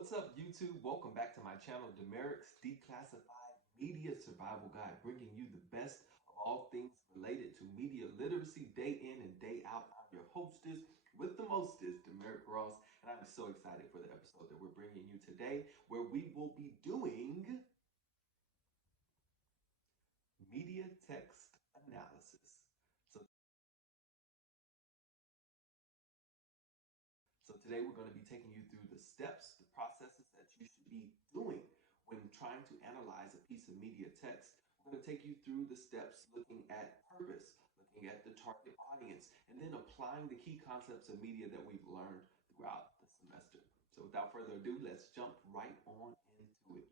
What's up, YouTube? Welcome back to my channel, Demeric's Declassified Media Survival Guide, bringing you the best of all things related to media literacy day in and day out. I'm your hostess with the mostest, Demeric Ross, and I'm so excited for the episode that we're bringing you today, where we will be doing media text analysis. So So today we're going to be taking you through the steps, the processes that you should be doing when trying to analyze a piece of media text. We're going to take you through the steps looking at purpose, looking at the target audience, and then applying the key concepts of media that we've learned throughout the semester. So without further ado, let's jump right on into it.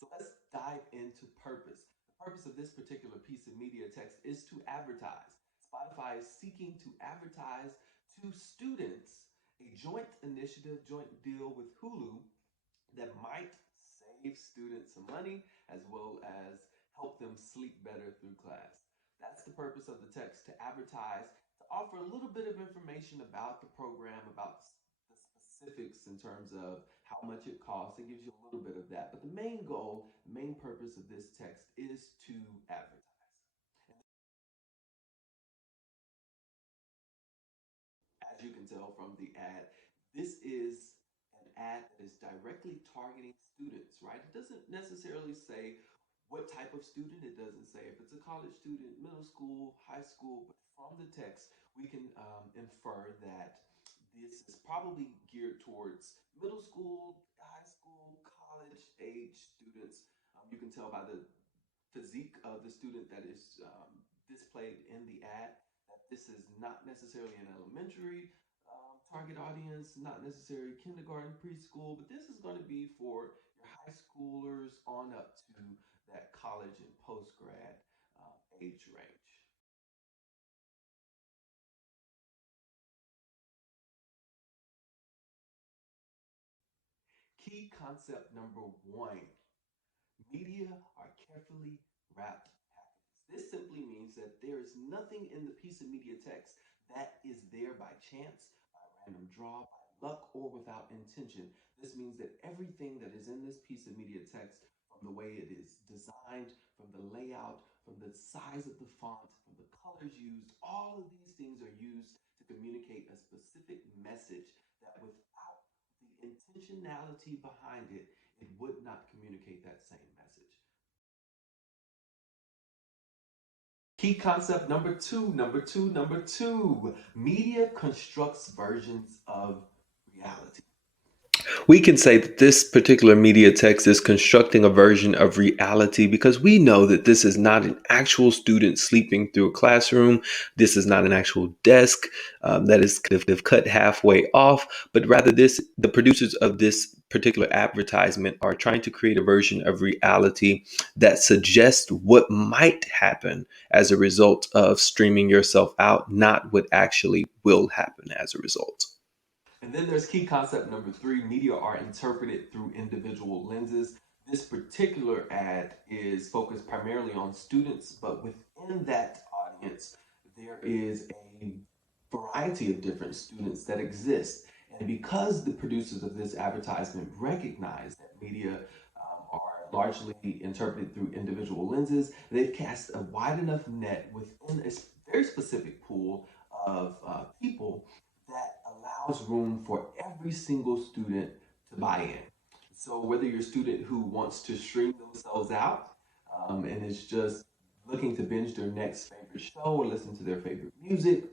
So let's dive into purpose. The purpose of this particular piece of media text is to advertise. Spotify is seeking to advertise to students a joint initiative, joint deal with Hulu that might save students some money as well as help them sleep better through class. That's the purpose of the text, to advertise, to offer a little bit of information about the program, about the specifics in terms of how much it costs. It gives you a little bit of that. But the main goal, the main purpose of this text is to advertise. As you can tell from the ad, this is an ad that is directly targeting students, right? It doesn't necessarily say what type of student. It doesn't say if it's a college student, middle school, high school, but from the text, we can infer that this is probably geared towards middle school, high school, college age students. You can tell by the physique of the student that is displayed in the ad that this is not necessarily an elementary target audience, not necessarily kindergarten, preschool, but this is going to be for your high schoolers on up to that college and post grad age range. Key concept number one: media are carefully wrapped packages. This simply means that there is nothing in the piece of media text that is there by chance, by random draw, by luck, or without intention. This means that everything that is in this piece of media text, from the way it is designed, from the layout, from the size of the font, from the colors used, all of these things are used to communicate a specific message that without the intentionality behind it, it would not communicate that same message. Key concept number two. Media constructs versions of reality. We can say that this particular media text is constructing a version of reality because we know that this is not an actual student sleeping through a classroom. This is not an actual desk that is kind of cut halfway off, but rather the producers of this particular advertisement are trying to create a version of reality that suggests what might happen as a result of streaming yourself out, not what actually will happen as a result. And then there's key concept number three: media are interpreted through individual lenses. This particular ad is focused primarily on students, but within that audience, there is a variety of different students that exist. And because the producers of this advertisement recognize that media are largely interpreted through individual lenses, they've cast a wide enough net within a very specific pool of people that allows room for every single student to buy in. So whether you're a student who wants to stream themselves out and is just looking to binge their next favorite show or listen to their favorite music,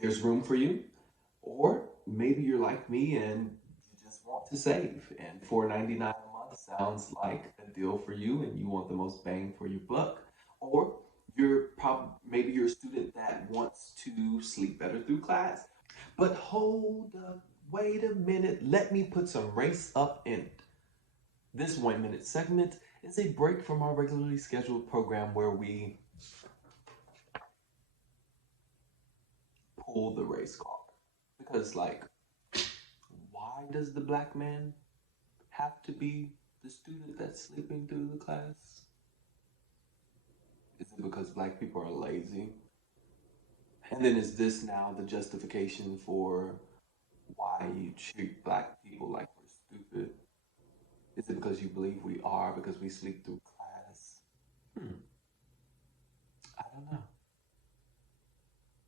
there's room for you. Or maybe you're like me and you just want to save, and $4.99 a month sounds like a deal for you, and you want the most bang for your buck. Or maybe you're a student that wants to sleep better through class. But hold up, wait a minute, let me put some race up in it. This 1 minute segment is a break from our regularly scheduled program where we pull the race card. Because, like, why Why does the black man have to be the student that's sleeping through the class? Is it because black people are lazy? And then is this now the justification for why you treat black people like we're stupid? Is it because you believe we are because we sleep through class? Hmm, I don't know.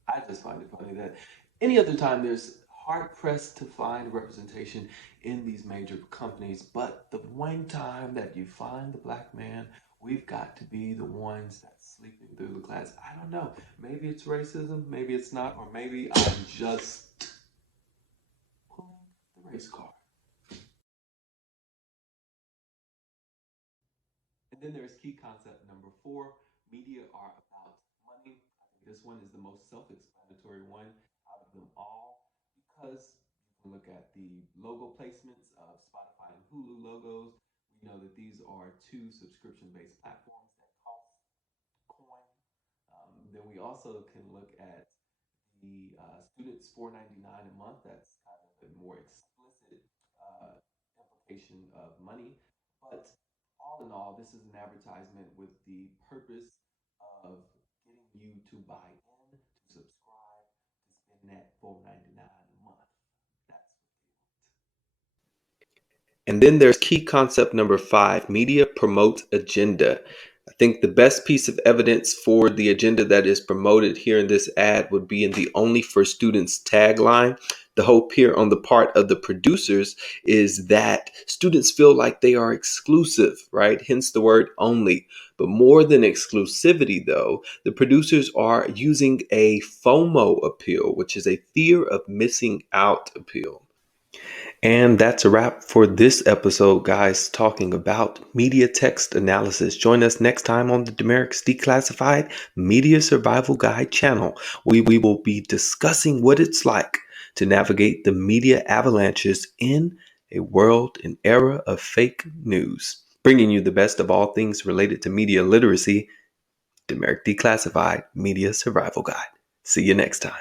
I just find it funny that any other time there's hard pressed to find representation in these major companies, but the one time that you find the black man, we've got to be the ones that's sleeping through the class. I don't know. Maybe it's racism, maybe it's not, or maybe I'm just pulling the race card. And then there's key concept number 4, media are about money. I think this one is the most self-explanatory one out of them all because you can look at the logo placements of Spotify and Hulu logos. We know that these are two subscription-based platforms that cost coin. Then we also can look at the students $4.99 a month. That's kind of a more explicit implication of money. But all in all, this is an advertisement with the purpose of getting you to buy in, to subscribe, to spend that $4.99 a month. That's what they want. And then there's key concept number 5, media promotes agenda. I think the best piece of evidence for the agenda that is promoted here in this ad would be in the Only for Students tagline. The hope here on the part of the producers is that students feel like they are exclusive, right? Hence the word only. But more than exclusivity, though, the producers are using a FOMO appeal, which is a fear of missing out appeal. And that's a wrap for this episode, guys, talking about media text analysis. Join us next time on the Demeric's Declassified Media Survival Guide channel. We will be discussing what it's like to navigate the media avalanches in a world, an era of fake news. Bringing you the best of all things related to media literacy, Demeric Declassified Media Survival Guide. See you next time.